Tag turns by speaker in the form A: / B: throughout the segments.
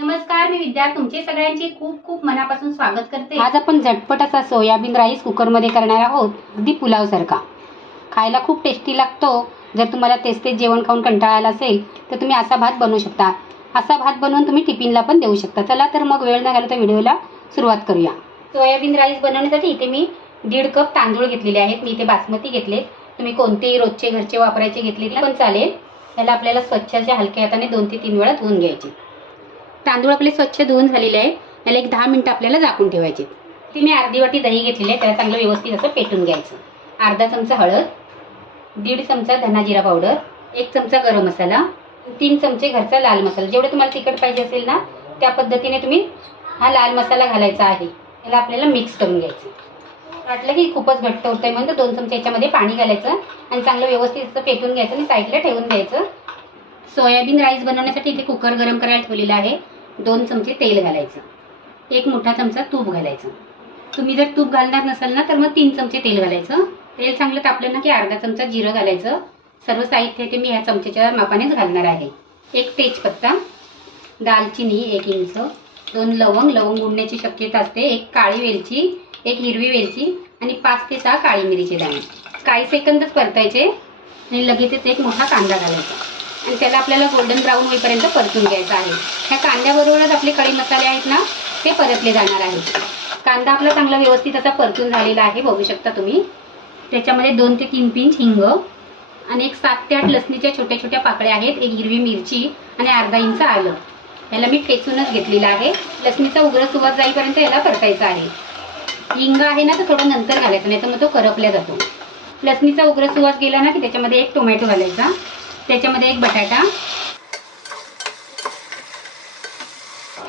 A: नमस्कार मी विद्या. तुमचे सगळ्यांचे खूप खूप मनापासून स्वागत करते. आज आपण झटपट असा सोयाबीन राईस कुकरमध्ये करणार आहोत अगदी पुलाव सारखा खायला खूप टेस्टी लागतो. जर तुम्हाला तेच तेच जेवण खाऊन कंटाळा आला असेल तर तुम्ही असा भात बनवू शकता. असा भात बनवून तुम्ही टिफिनला पण देऊ शकता. चला तर मग वेळ न घालवता व्हिडिओला सुरुवात करूया. सोयाबीन राईस बनवण्यासाठी इथे मी दीड कप तांदूळ घेतलेले आहेत. मी इथे बासमती घेतले तुम्ही कोणतेही रोजचे घरचे वापरायचे घेतले तरी पण चालेल. त्याला आपल्याला स्वच्छ अशा हलक्या हाताने दोन ते तीन वेळा धुवून घ्यायचे. तांदूळ आपले स्वच्छ धुवून झालेले आहे. त्याला एक दहा मिनटं आपल्याला झाकून ठेवायचे. ती मी अर्धी वाटी दही घेतलेली आहे त्याला चांगलं व्यवस्थित असं पेटून घ्यायचं. अर्धा चमचा हळद दीड चमचा धना जिरा पावडर एक चमचा गरम मसाला तीन चमचे घरचा लाल मसाला. जेवढं तुम्हाला तिखट पाहिजे असेल ना त्या पद्धतीने तुम्ही हा लाल मसाला घालायचा आहे. त्याला आपल्याला मिक्स करून घ्यायचं. वाटलं की खूपच घट्ट होतंय म्हणून तर दोन चमचे याच्यामध्ये पाणी घालायचं आणि चांगलं व्यवस्थित असं पेटून घ्यायचं आणि साईडला ठेवून द्यायचं. सोयाबीन राईस बनवण्यासाठी इथे कुकर गरम करायला ठेवलेला आहे. दोन चमचे तेल घालायचं. एक मोठा चमचा तूप घालायचं. तुम्ही जर तूप घालणार नसाल ना तर मग तीन चमचे तेल घालायचं. तेल चांगलं तापलं ना की अर्धा चमचा जिरं घालायचं. सर्व साहित्य ते मी ह्या चमच्याच्या मापानेच घालणार आहे. एक तेजपत्ता दालचिनी एक इंच दोन लवंग लवंग उडण्याची शक्यता असते. एक काळी वेलची एक हिरवी वेलची आणि पाच ते सहा काळी मिरीचे दाणे. काही सेकंदच परतायचे आणि लगेचच एक मोठा कांदा घालायचा. आणि त्याला आपल्याला गोल्डन ब्राऊन होईपर्यंत परतून घ्यायचा आहे. ह्या कांद्याबरोबरच आपले कढी मसाले आहेत ना ते परतले जाणार आहेत. कांदा आपला चांगला व्यवस्थित असा परतून झालेला आहे बघू शकता तुम्ही. त्याच्यामध्ये दोन ते तीन पिंच हिंग आणि एक सात ते आठ लसणीच्या छोट्या छोट्या पाकळ्या आहेत एक हिरवी मिरची आणि अर्धा इंच आलं. याला मी ठेचूनच घेतलेलं आहे. लसणीचा उग्र सुवास जाईपर्यंत याला परतायचा आहे. हिंग आहे ना तर थोडं नंतर घालायचं नाही तर मग तो करपल्या जातो. लसणीचा उग्र सुवास गेला ना की त्याच्यामध्ये एक टोमॅटो घालायचा. त्याच्यामध्ये एक बटाटा.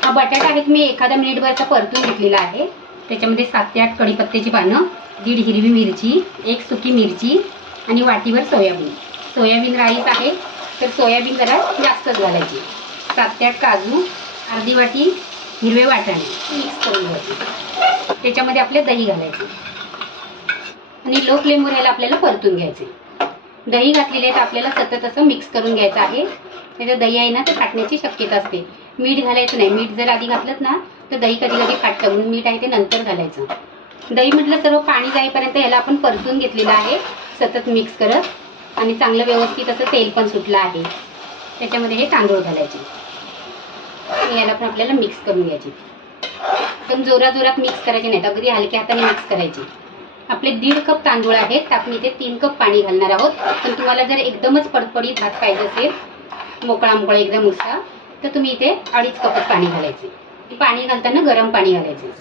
A: हा बटाटा आहे मी एखादा मिनिटभरचा परतून घेतलेला आहे. त्याच्यामध्ये सात ते आठ कढीपत्त्याची पानं दीड हिरवी मिरची एक सुकी मिरची आणि वाटीवर सोयाबीन. सोयाबीन राईस आहे तर सोयाबीन जरा जास्तच घालायची. सात ते आठ काजू अर्धी वाटी हिरवे वाटाणे मिक्स करून घ्यायचे. त्याच्यामध्ये आपले दही घालायचे. आणि लो फ्लेमवर याला आपल्याला परतून घ्यायचे. दही घातलेले आहे तर आपल्याला सतत असं मिक्स करून घ्यायचं आहे. त्याचं दही आहे ना ते फाटण्याची शक्यता असते. मीठ घालायचं नाही. मीठ जर आधी घातलं ना तर दही कधी कधी फाटतं. म्हणून मीठ आहे ते नंतर घालायचं. दही म्हटलं सर्व पाणी जाईपर्यंत याला आपण परतून घेतलेलं आहे. सतत मिक्स करत आणि चांगलं व्यवस्थित असं तेल पण सुटलं आहे. त्याच्यामध्ये हे तांदूळ घालायचे. याला पण आपल्याला मिक्स करून घ्यायचे. पण जोराजोरात जोरात मिक्स करायचे नाहीत. अगदी हलक्या हाताने मिक्स करायचे. आपले दीड कप तांदूळ आहेत. तर आपण इथे तीन कप पाणी घालणार आहोत. पण तुम्हाला जर एकदमच पडपडीत भात पाहिजे असेल मोकळा मोकळा एकदम उसळा तर तुम्ही इथे अडीच कपच पाणी घालायचे. पाणी घालताना गरम पाणी घालायचे.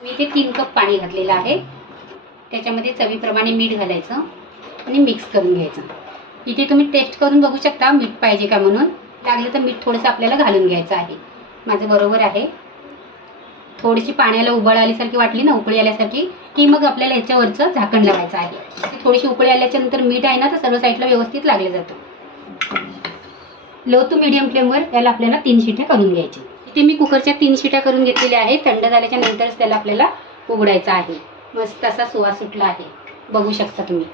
A: मी इथे तीन कप पाणी घातलेलं आहे. त्याच्यामध्ये चवीप्रमाणे मीठ घालायचं आणि मिक्स करून घ्यायचं. इथे तुम्ही टेस्ट करून बघू शकता मीठ पाहिजे का म्हणून. लागलं तर मीठ थोडंसं आपल्याला घालून घ्यायचं आहे. माझं बरोबर आहे. थोडीशी पाण्याला उबळ आल्यासारखी वाटली ना उकळी आल्यासारखी की मग आपल्याला याच्यावरचं झाकण लावायचं आहे. थोडीशी उकळी आल्याच्यानंतर मीठ आहे ना तर सर्व साईडला व्यवस्थित लागलं जातं. लो टू मिडियम फ्लेमवर याला आपल्याला तीन शिट्या करून घ्यायची. इथे मी कुकरच्या तीन शिट्या करून घेतलेल्या आहेत. थंड झाल्याच्या नंतरच त्याला आपल्याला उघडायचं आहे. मस्त असा सुवास सुटला आहे. बघू शकता तुम्ही.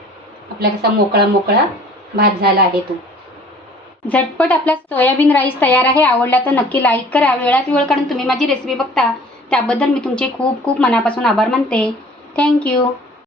A: आपला कसा मोकळा मोकळा भात झाला आहे तो. झटपट आपला सोयाबीन राईस तयार आहे. आवडला तर नक्की लाईक करा. वेळात वेळ काढून तुम्ही माझी रेसिपी बघता. त्याबद्दल मी तुमचे खूप खूप मनापासून आभार मानते. थँक्यू